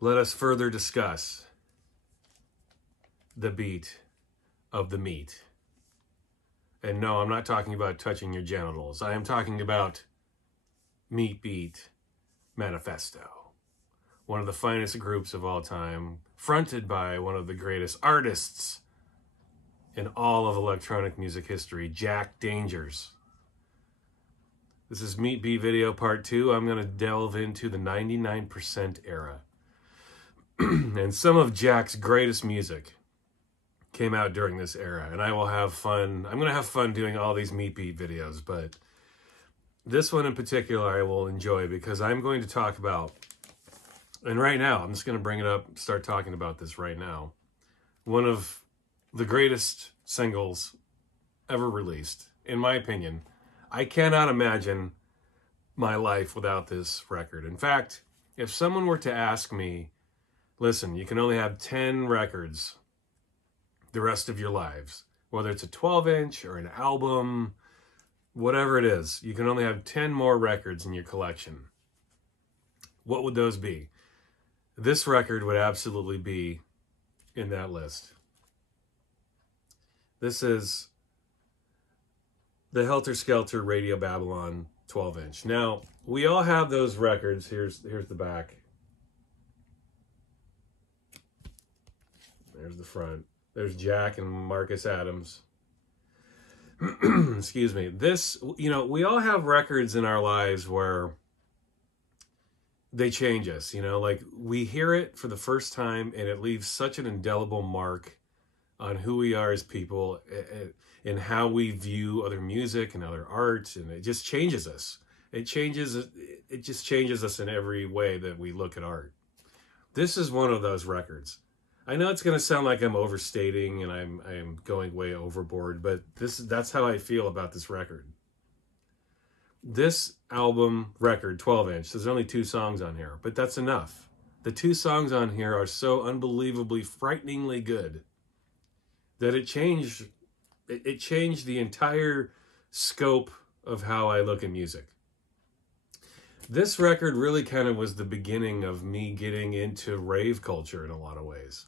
let us further discuss the beat of the meat. And no, I'm not talking about touching your genitals. I am talking about Meat Beat Manifesto, one of the finest groups of all time, fronted by one of the greatest artists in all of electronic music history, Jack Dangers. This is Meat Beat video part 2. I'm going to delve into the 99% era. And some of Jack's greatest music came out during this era, and I will have fun. I'm going to have fun doing all these Meat Beat videos, but this one in particular I will enjoy because I'm going to talk about, and right now, I'm just going to bring it up, start talking about this right now, one of the greatest singles ever released, in my opinion. I cannot imagine my life without this record. In fact, if someone were to ask me, listen, you can only have 10 records the rest of your lives, whether it's a 12-inch or an album, whatever it is, you can only have 10 more records in your collection. What would those be? This record would absolutely be in that list. This is the Helter Skelter Radio Babylon 12-inch. Now, we all have those records. Here's the back. There's the front. There's Jack and Marcus Adams. Excuse me. This, you know, we all have records in our lives where they change us, you know, like we hear it for the first time and it leaves such an indelible mark on who we are as people and how we view other music and other art, and it just changes us. It just changes us in every way that we look at art. This is one of those records. I know it's going to sound like I'm overstating and I'm going way overboard, but that's how I feel about this record. This album record, 12-inch, there's only 2 songs on here, but that's enough. The 2 songs on here are so unbelievably, frighteningly good that it changed the entire scope of how I look at music. This record really kind of was the beginning of me getting into rave culture in a lot of ways.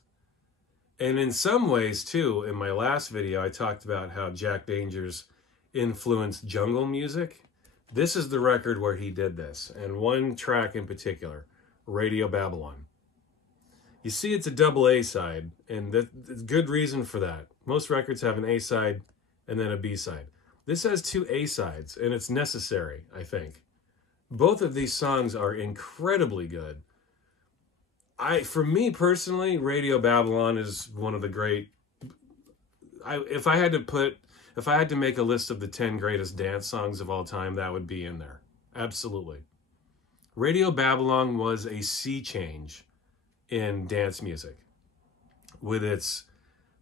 And in some ways, too, in my last video, I talked about how Jack Dangers influenced jungle music. This is the record where he did this, and one track in particular, Radio Babylon. You see, it's a double A-side, and there's good reason for that. Most records have an A-side and then a B-side. This has 2 A-sides, and it's necessary, I think. Both of these songs are incredibly good. For me personally, Radio Babylon is one of the great. If I had to make a list of the 10 greatest dance songs of all time, that would be in there. Absolutely. Radio Babylon was a sea change in dance music, with its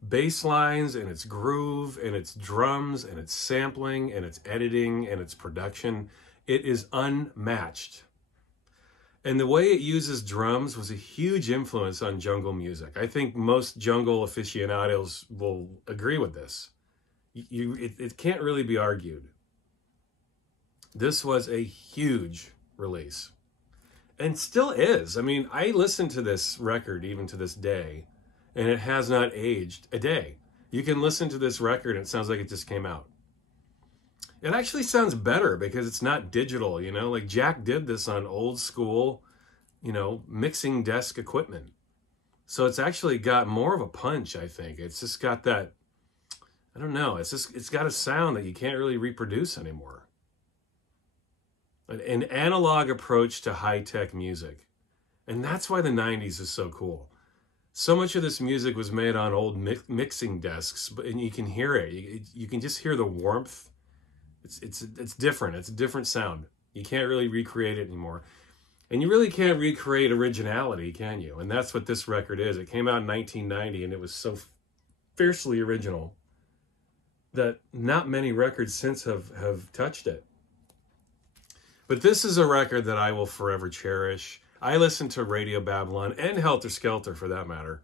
bass lines and its groove and its drums and its sampling and its editing and its production. It is unmatched. And the way it uses drums was a huge influence on jungle music. I think most jungle aficionados will agree with this. It can't really be argued. This was a huge release. And still is. I mean, I listen to this record even to this day, and it has not aged a day. You can listen to this record and it sounds like it just came out. It actually sounds better because it's not digital, you know? Like Jack did this on old school, you know, mixing desk equipment. So it's actually got more of a punch, I think. It's just got that, I don't know, it's got a sound that you can't really reproduce anymore. An analog approach to high-tech music. And that's why the 90s is so cool. So much of this music was made on old mixing desks, and you can hear it. You can just hear the warmth. It's different. It's a different sound. You can't really recreate it anymore. And you really can't recreate originality, can you? And that's what this record is. It came out in 1990, and it was so fiercely original that not many records since have touched it. But this is a record that I will forever cherish. I listen to Radio Babylon and Helter Skelter, for that matter.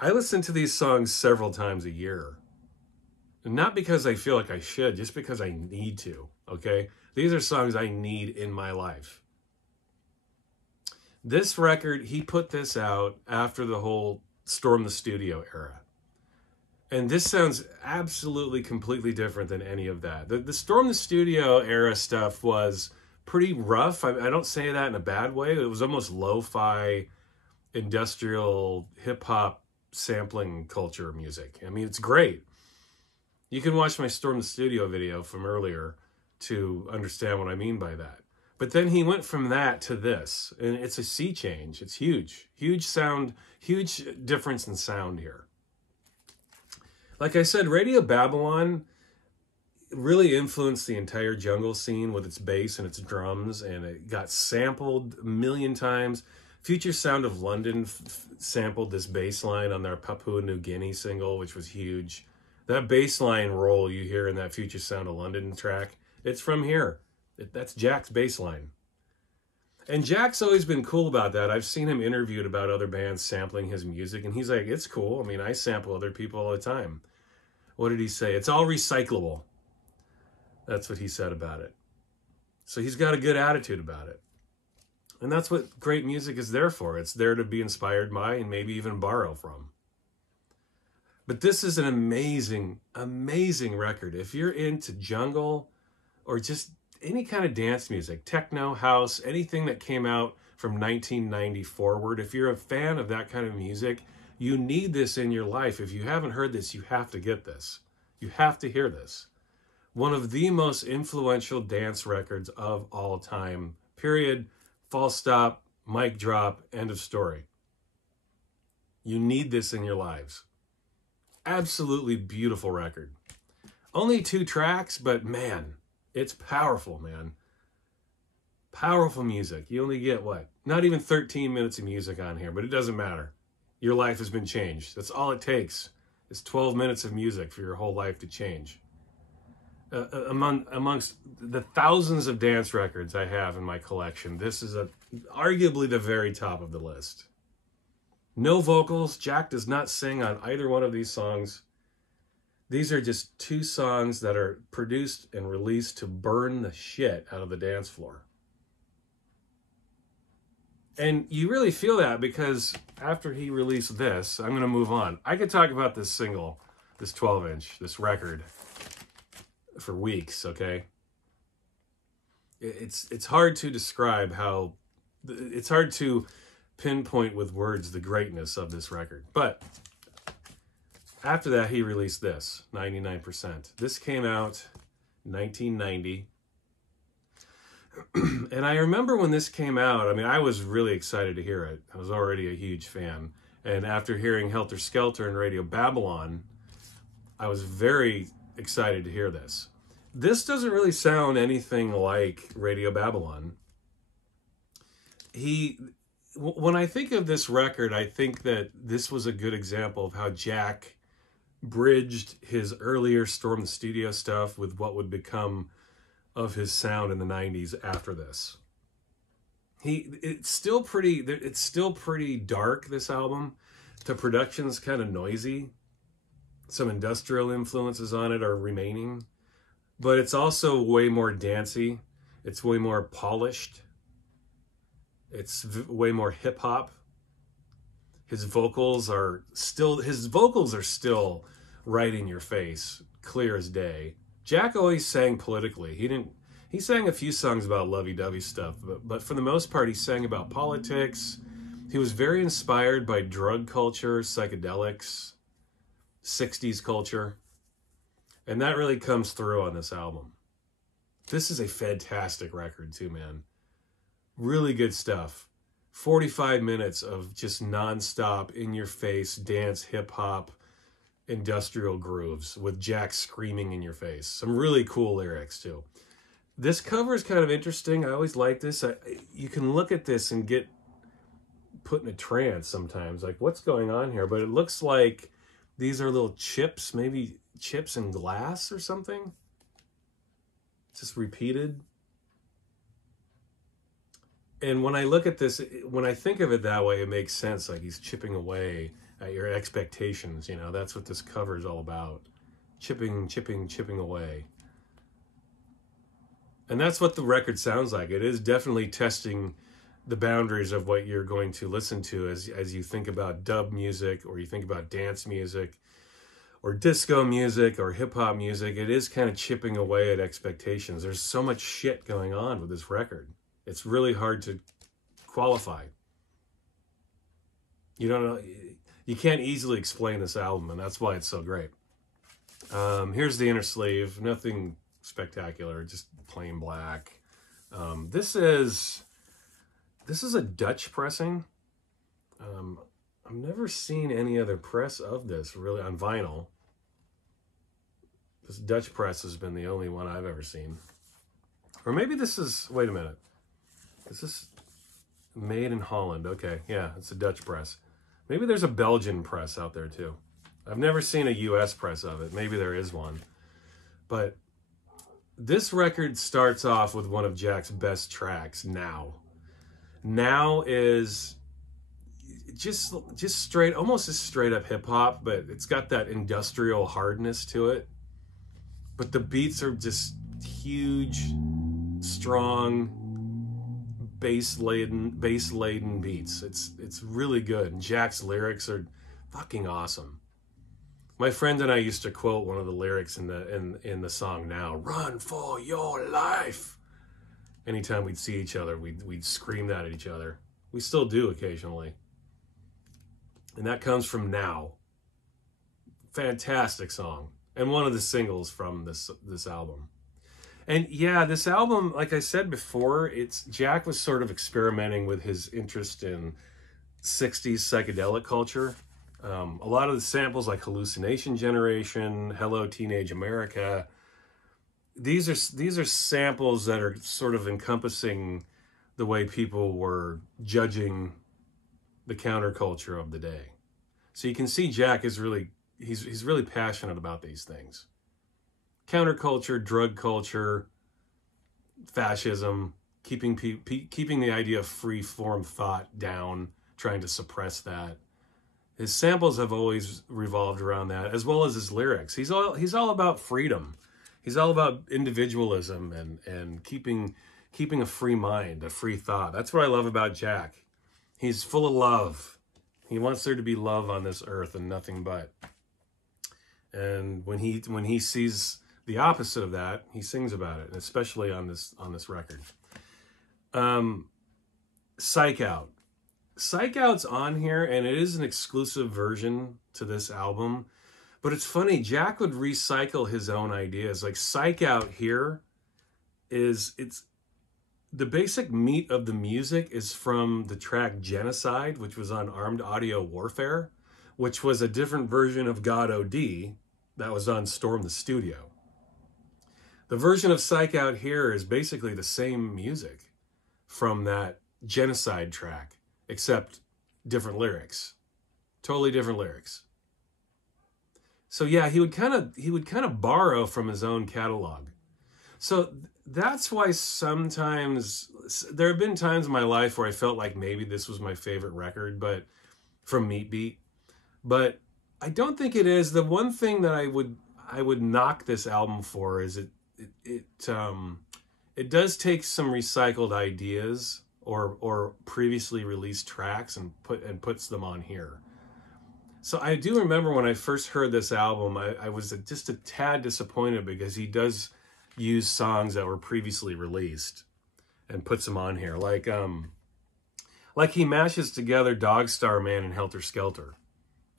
I listen to these songs several times a year. And not because I feel like I should, just because I need to, okay? These are songs I need in my life. This record, he put this out after the whole Storm the Studio era. And this sounds absolutely completely different than any of that. The Storm the Studio era stuff was pretty rough. I don't say that in a bad way. It was almost lo-fi, industrial, hip-hop sampling culture music. I mean, it's great. You can watch my Storm the Studio video from earlier to understand what I mean by that. But then he went from that to this, and it's a sea change. It's huge. Huge sound, huge difference in sound here. Like I said, Radio Babylon really influenced the entire jungle scene with its bass and its drums, and it got sampled a million times. Future Sound of London sampled this bass line on their Papua New Guinea single, which was huge. That bass line roll you hear in that Future Sound of London track, it's from here. That's Jack's bass line. And Jack's always been cool about that. I've seen him interviewed about other bands sampling his music, and he's like, it's cool. I mean, I sample other people all the time. What did he say? It's all recyclable. That's what he said about it. So he's got a good attitude about it. And that's what great music is there for. It's there to be inspired by and maybe even borrow from. But this is an amazing, amazing record. If you're into jungle or just any kind of dance music, techno, house, anything that came out from 1990 forward, if you're a fan of that kind of music, you need this in your life. If you haven't heard this, you have to get this. You have to hear this. One of the most influential dance records of all time. Period. Full stop. Mic drop. End of story. You need this in your lives. Absolutely beautiful record. Only 2 tracks, but man, it's powerful, man. Powerful music. You only get what? Not even 13 minutes of music on here, but it doesn't matter. Your life has been changed. That's all it takes. It's 12 minutes of music for your whole life to change. Amongst the thousands of dance records I have in my collection, this is arguably the very top of the list. No vocals. Jack does not sing on either one of these songs. These are just 2 songs that are produced and released to burn the shit out of the dance floor. And you really feel that because after he released this, I'm going to move on. I could talk about this single, this 12-inch, this record, for weeks, okay? It's hard to describe how... It's hard to pinpoint with words the greatness of this record. But after that, he released this, 99%. This came out in 1990. And I remember when this came out, I mean, I was really excited to hear it. I was already a huge fan. And after hearing Helter, Skelter and Radio Babylon, I was very excited to hear this. This doesn't really sound anything like Radio Babylon. When I think of this record, I think that this was a good example of how Jack bridged his earlier Storm the Studio stuff with what would become of his sound in the 90s after this. It's still pretty dark, this album. The production's kind of noisy. Some industrial influences on it are remaining. But it's also way more dancey. It's way more polished. It's way more hip-hop. His vocals are still right in your face, clear as day. Jack always sang politically. He sang a few songs about lovey-dovey stuff, but for the most part, he sang about politics. He was very inspired by drug culture, psychedelics, 60s culture. And that really comes through on this album. This is a fantastic record too, man. Really good stuff. 45 minutes of just non-stop, in-your-face, dance, hip-hop, industrial grooves with Jack screaming in your face. Some really cool lyrics too. This cover is kind of interesting. I always like this. You can look at this and get put in a trance sometimes. Like, what's going on here? But it looks like these are little chips, maybe chips in glass or something. Just repeated. And when I look at this, when I think of it that way, it makes sense. Like he's chipping away at your expectations. You know, that's what this cover is all about. Chipping away. And that's what the record sounds like. It is definitely testing the boundaries of what you're going to listen to as you think about dub music, or you think about dance music, or disco music, or hip-hop music. It is kind of chipping away at expectations. There's so much shit going on with this record. It's really hard to qualify. You don't know, you can't easily explain this album, and that's why it's so great. Here's the inner sleeve. Nothing spectacular, just plain black. This is a Dutch pressing. I've never seen any other press of this really on vinyl. This Dutch press has been the only one I've ever seen. Or maybe this is, wait a minute. This is made in Holland. Okay, yeah, it's a Dutch press. Maybe there's a Belgian press out there too. I've never seen a US press of it. Maybe there is one. But this record starts off with one of Jack's best tracks, Now. Now is just straight, almost as straight up hip hop, but it's got that industrial hardness to it. But the beats are just huge, strong, bass laden beats. It's really good. And Jack's lyrics are fucking awesome. My friend and I used to quote one of the lyrics in the song Now, "Run for your life." Anytime we'd see each other, we'd scream that at each other. We still do occasionally. And that comes from Now. Fantastic song. And one of the singles from this album. And yeah, this album, like I said before, Jack was sort of experimenting with his interest in 60s psychedelic culture. A lot of the samples like Hallucination Generation, Hello Teenage America, these are samples that are sort of encompassing the way people were judging the counterculture of the day. So you can see Jack is really, he's really passionate about these things. Counterculture, drug culture, fascism, keeping the idea of free form thought down, trying to suppress that. His samples have always revolved around that, as well as his lyrics. He's all about freedom. He's all about individualism and keeping a free mind, a free thought. That's what I love about Jack. He's full of love. He wants there to be love on this earth and nothing but. And when he sees the opposite of that, he sings about it, especially on this record. Psych Out. Psych Out's on here, and it is an exclusive version to this album. But it's funny, Jack would recycle his own ideas. Like Psych Out here it's the basic meat of the music is from the track Genocide, which was on Armed Audio Warfare, which was a different version of God O.D. that was on Storm the Studio. The version of Psych Out here is basically the same music from that Genocide track, except different lyrics. Totally different lyrics. So yeah, he would kind of borrow from his own catalog. So that's why sometimes there have been times in my life where I felt like maybe this was my favorite record, but from Meat Beat. But I don't think it is. The one thing that I would knock this album for is it does take some recycled ideas or previously released tracks and puts them on here. So I do remember when I first heard this album, I was just a tad disappointed because he does use songs that were previously released and puts them on here. Like he mashes together Dog Star Man and Helter Skelter.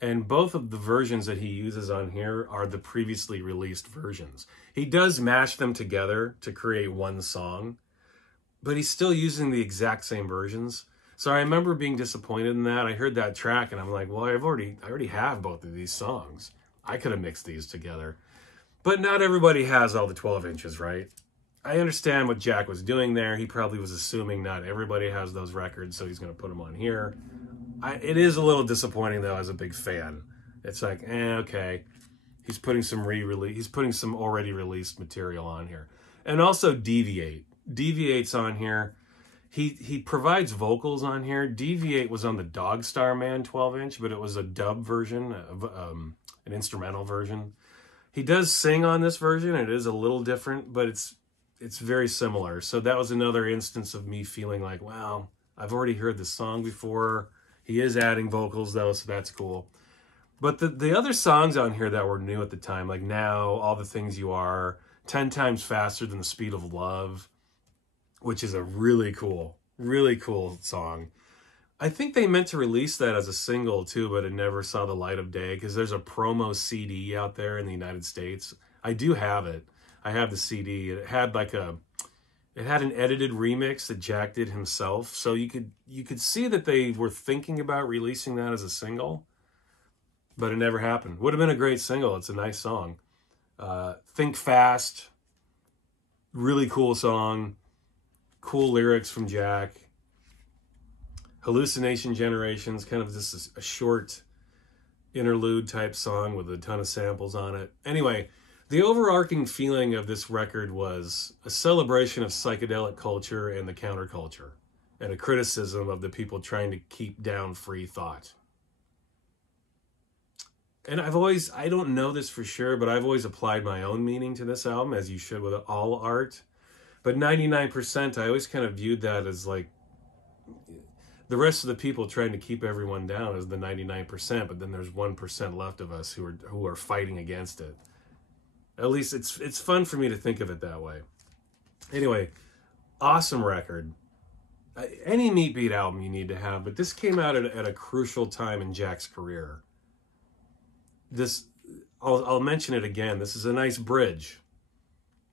And both of the versions that he uses on here are the previously released versions. He does mash them together to create one song, but he's still using the exact same versions. So I remember being disappointed in that. I heard that track and I'm like, well, I already have both of these songs. I could have mixed these together. But not everybody has all the 12 inches, right? I understand what Jack was doing there. He probably was assuming not everybody has those records, so he's going to put them on here. It is a little disappointing, though, as a big fan. It's like, okay. He's putting some already released material on here. And also Deviate. Deviate's on here. He provides vocals on here. Deviate was on the Dog Star Man 12-inch, but it was a dub version, an instrumental version. He does sing on this version. It is a little different, but it's very similar. So that was another instance of me feeling like, wow, I've already heard the song before. He is adding vocals though, so that's cool. But the other songs on here that were new at the time, like Now, All the Things You Are, 10 Times Faster Than the Speed of Love, which is a really cool song. I think they meant to release that as a single too, but it never saw the light of day because there's a promo CD out there in the United States. I do have it. I have the CD. It had an edited remix that Jack did himself, so you could see that they were thinking about releasing that as a single. But it never happened. Would have been a great single. It's a nice song. Think Fast. Really cool song. Cool lyrics from Jack. Hallucination Generations. Kind of just a short interlude type song with a ton of samples on it. Anyway, the overarching feeling of this record was a celebration of psychedelic culture and the counterculture. And a criticism of the people trying to keep down free thought. And I don't know this for sure, but I've always applied my own meaning to this album, as you should with all art. But 99%, I always kind of viewed that as like the rest of the people trying to keep everyone down as the 99%, but then there's 1% left of us who are fighting against it. At least it's fun for me to think of it that way. Anyway, awesome record. Any Meat Beat album you need to have, but this came out at a crucial time in Jack's career. I'll mention it again. This is a nice bridge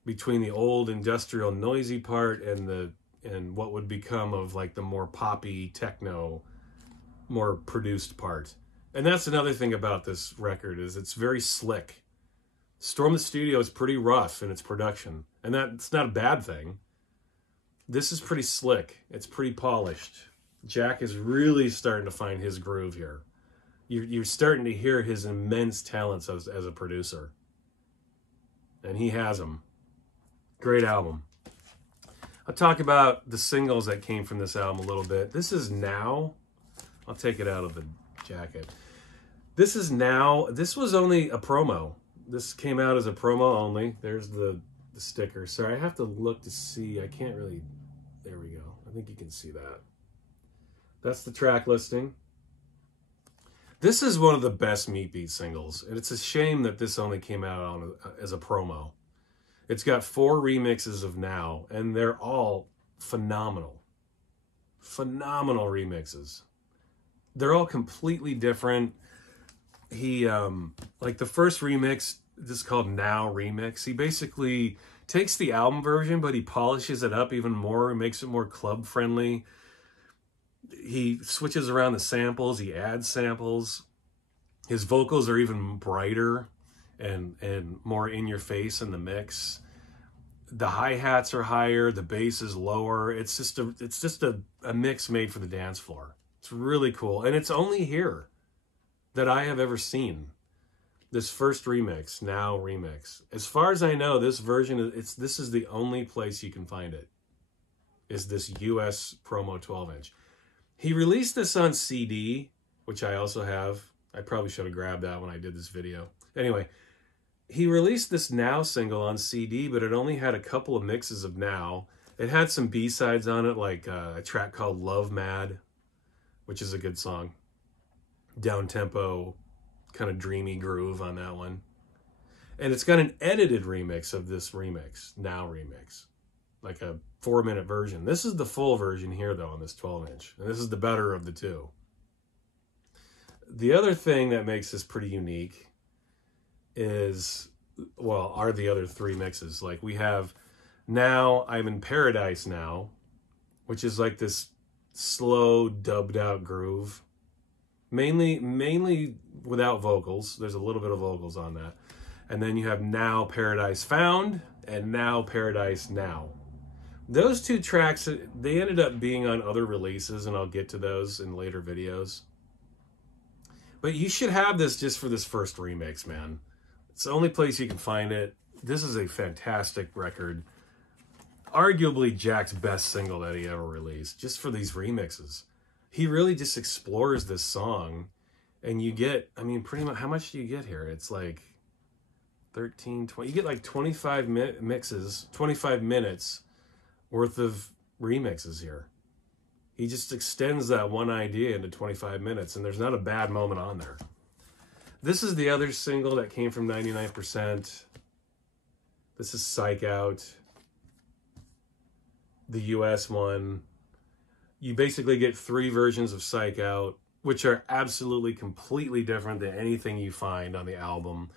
between the old industrial noisy part and what would become of like the more poppy techno, more produced part. And that's another thing about this record is it's very slick. Storm the Studio is pretty rough in its production, and that's not a bad thing. This is pretty slick. It's pretty polished. Jack is really starting to find his groove here. You're starting to hear his immense talents as a producer. And he has them. Great album. I'll talk about the singles that came from this album a little bit. This is Now. I'll take it out of the jacket. This is Now. This was only a promo. This came out as a promo only. There's the sticker. Sorry, I have to look to see. I can't really... There we go. I think you can see that. That's the track listing. This is one of the best Meat Beat singles, and it's a shame that this only came out as a promo. It's got 4 remixes of Now, and they're all phenomenal. Phenomenal remixes. They're all completely different. He, like the first remix, this is called Now Remix. He basically takes the album version, but he polishes it up even more and makes it more club-friendly. He switches around the samples. He adds samples. His vocals are even brighter and more in your face in the mix. The hi-hats are higher. The bass is lower. It's just a mix made for the dance floor. It's really cool. And it's only here that I have ever seen this first remix, Now Remix. As far as I know, this version, this is the only place you can find it, is this US promo 12-inch. He released this on CD, which I also have. I probably should have grabbed that when I did this video. Anyway, he released this Now single on CD, but it only had a couple of mixes of Now. It had some B-sides on it, like a track called Love Mad, which is a good song. Down-tempo, kind of dreamy groove on that one. And it's got an edited remix of this remix, Now Remix. Like a 4-minute version. This is the full version here, though, on this 12-inch. And this is the better of the two. The other thing that makes this pretty unique are the other 3 mixes. Like, we have Now, I'm in Paradise Now, which is like this slow, dubbed-out groove. Mainly without vocals. There's a little bit of vocals on that. And then you have Now Paradise Found and Now Paradise Now. Those 2 tracks, they ended up being on other releases, and I'll get to those in later videos. But you should have this just for this first remix, man. It's the only place you can find it. This is a fantastic record. Arguably Jack's best single that he ever released, just for these remixes. He really just explores this song, and you get, I mean, pretty much, how much do you get here? It's like 13, 20, you get like 25 mixes, 25 minutes worth of remixes here. He just extends that one idea into 25 minutes, and there's not a bad moment on there. This is the other single that came from 99%. This is Psych Out, the US one. You basically get 3 versions of Psych Out, which are absolutely completely different than anything you find on the album.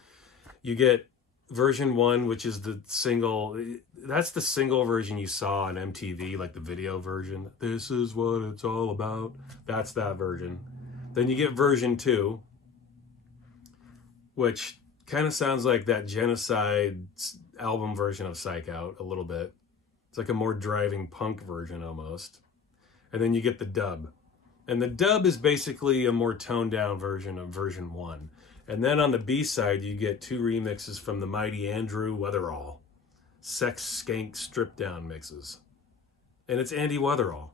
You get version 1, which is the single. That's the single version you saw on MTV, like the video version. This is what it's all about. That's that version. Then you get version 2, which kind of sounds like that Genocide album version of Psych Out a little bit. It's like a more driving punk version almost. And then you get the dub. And the dub is basically a more toned down version of version 1. And then on the B-side, you get 2 remixes from the mighty Andrew Weatherall. Sex Skank Strip Down mixes. And it's Andy Weatherall.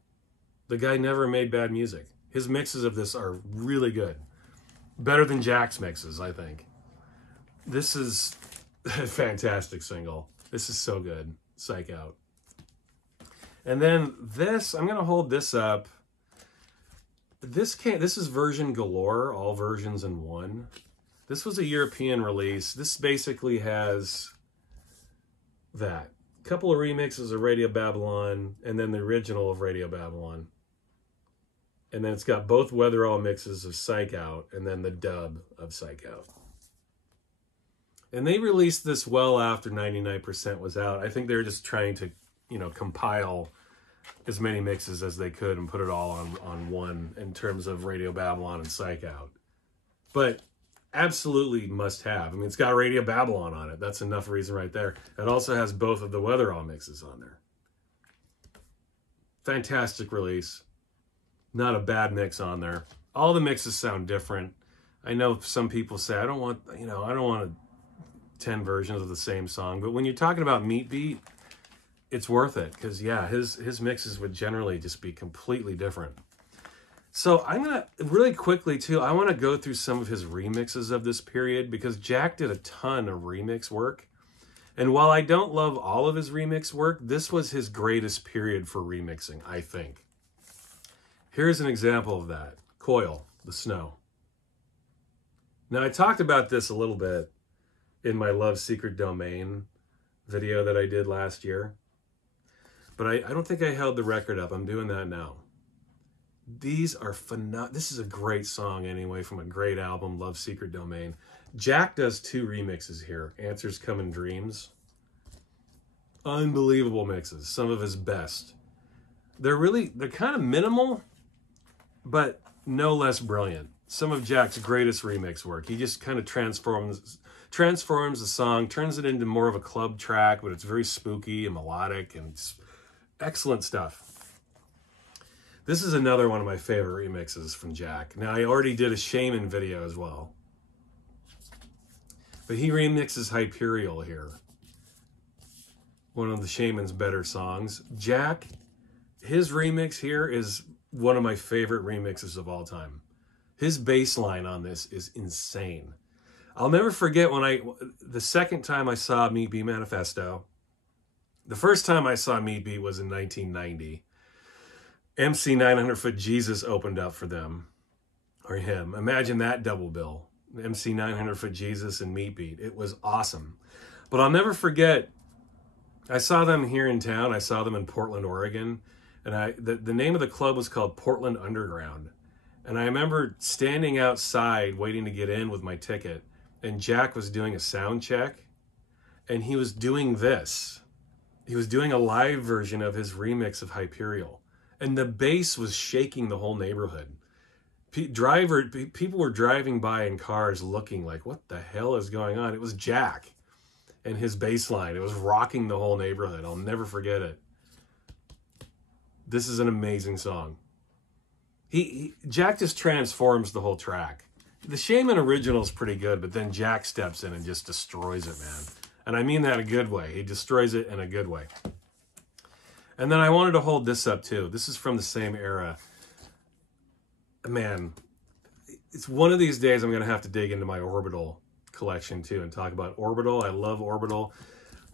The guy never made bad music. His mixes of this are really good. Better than Jack's mixes, I think. This is a fantastic single. This is so good. Psych Out. And then this, I'm going to hold this up. This is version Galore, all versions in one. This was a European release. This basically has that. A couple of remixes of Radio Babylon, and then the original of Radio Babylon. And then it's got both Weatherall mixes of Psych Out, and then the dub of Psych Out. And they released this well after 99% was out. I think they were just trying to, compile as many mixes as they could and put it all on one in terms of Radio Babylon and Psych Out. But absolutely must have. I mean, it's got Radio Babylon on it. That's enough reason right there. It also has both of the Weatherall mixes on there. Fantastic release. Not a bad mix on there. All the mixes sound different. I know some people say, I don't want 10 versions of the same song. But when you're talking about Meat Beat, it's worth it. Because, yeah, his mixes would generally just be completely different. So I'm going to, really quickly, too, I want to go through some of his remixes of this period. Because Jack did a ton of remix work. And while I don't love all of his remix work, this was his greatest period for remixing, I think. Here's an example of that. Coil The Snow. Now, I talked about this a little bit in my Love Secret Domain video that I did last year. But I don't think I held the record up. I'm doing that now. These are phenomenal. This is a great song anyway from a great album, Love Secret Domain. Jack does 2 remixes here. Answers Come in Dreams. Unbelievable mixes. Some of his best. They're kind of minimal, but no less brilliant. Some of Jack's greatest remix work. He just kind of transforms the song, turns it into more of a club track, but it's very spooky and melodic and excellent stuff. This is another one of my favorite remixes from Jack. Now, I already did a Shamen video as well. But he remixes Hyperion here. One of the Shamen's better songs. Jack, his remix here is one of my favorite remixes of all time. His bass line on this is insane. I'll never forget the second time I saw Meat Beat Manifesto. The first time I saw Meat Beat was in 1990. MC 900 Foot Jesus opened up for them, or him. Imagine that double bill. MC 900 Foot Jesus and Meat Beat. It was awesome. But I'll never forget, I saw them here in town. I saw them in Portland, Oregon. And the name of the club was called Portland Underground. And I remember standing outside waiting to get in with my ticket. And Jack was doing a sound check. And he was doing this. He was doing a live version of his remix of Hyperion. And the bass was shaking the whole neighborhood. People were driving by in cars looking like, what the hell is going on? It was Jack and his bass line. It was rocking the whole neighborhood. I'll never forget it. This is an amazing song. Jack just transforms the whole track. The Shamen original is pretty good, but then Jack steps in and just destroys it, man. And I mean that in a good way. He destroys it in a good way. And then I wanted to hold this up too. This is from the same era. Man, it's one of these days I'm going to have to dig into my Orbital collection too and talk about Orbital. I love Orbital.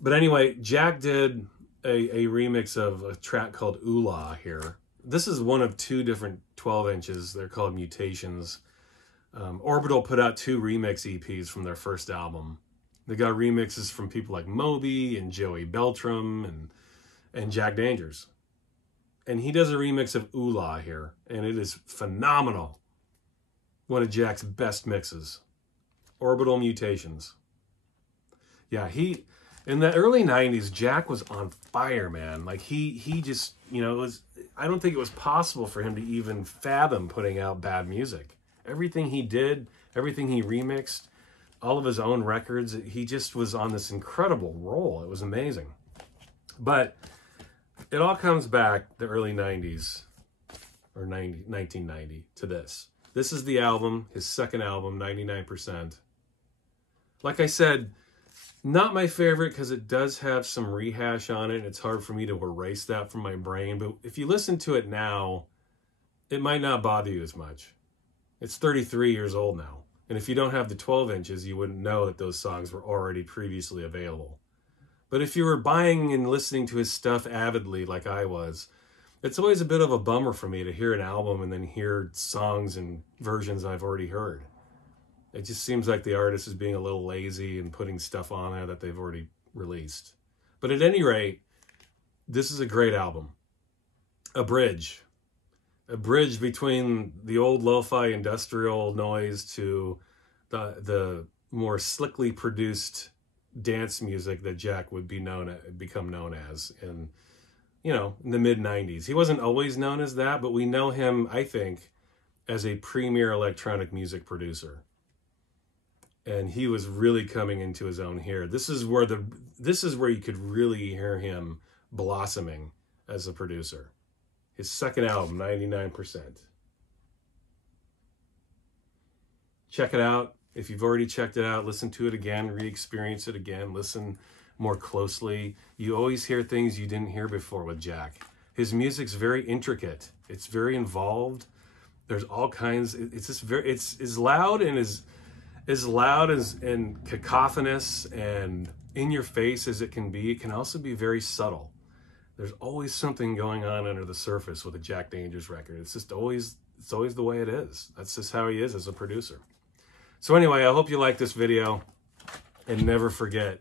But anyway, Jack did a remix of a track called Oolah here. This is one of 2 different 12 inches. They're called Mutations. Orbital put out 2 remix EPs from their first album. They got remixes from people like Moby and Joey Beltram and Jack Dangers. And he does a remix of Ooh La here, and it is phenomenal. One of Jack's best mixes. Orbital Mutations. Yeah, in the early 90s, Jack was on fire, man. Like, he just, you know, I don't think it was possible for him to even fathom putting out bad music. Everything he did, everything he remixed, all of his own records, he just was on this incredible roll. It was amazing. But it all comes back the early 90s, or 1990, to this. This is the album, his second album, 99%. Like I said, not my favorite because it does have some rehash on it. And it's hard for me to erase that from my brain. But if you listen to it now, it might not bother you as much. It's 33 years old now. And if you don't have the 12 inches, you wouldn't know that those songs were already previously available. But if you were buying and listening to his stuff avidly like I was, it's always a bit of a bummer for me to hear an album and then hear songs and versions I've already heard. It just seems like the artist is being a little lazy and putting stuff on there that they've already released. But at any rate, this is a great album. A bridge between the old lo-fi industrial noise to the more slickly produced dance music that Jack would become known as in the mid-90s. He wasn't always known as that, but we know him, I think, as a premier electronic music producer. And he was really coming into his own here. This is where you could really hear him blossoming as a producer. His second album, 99%. Check it out. If you've already checked it out, listen to it again, re-experience it again, listen more closely. You always hear things you didn't hear before with Jack. His music's very intricate. It's very involved. There's all kinds. It's just it's as loud and and cacophonous and in your face as it can be. It can also be very subtle. There's always something going on under the surface with a Jack Dangers record. It's always the way it is. That's just how he is as a producer. So anyway, I hope you like this video, and never forget,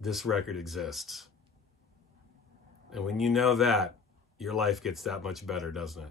this record exists. And when you know that, your life gets that much better, doesn't it?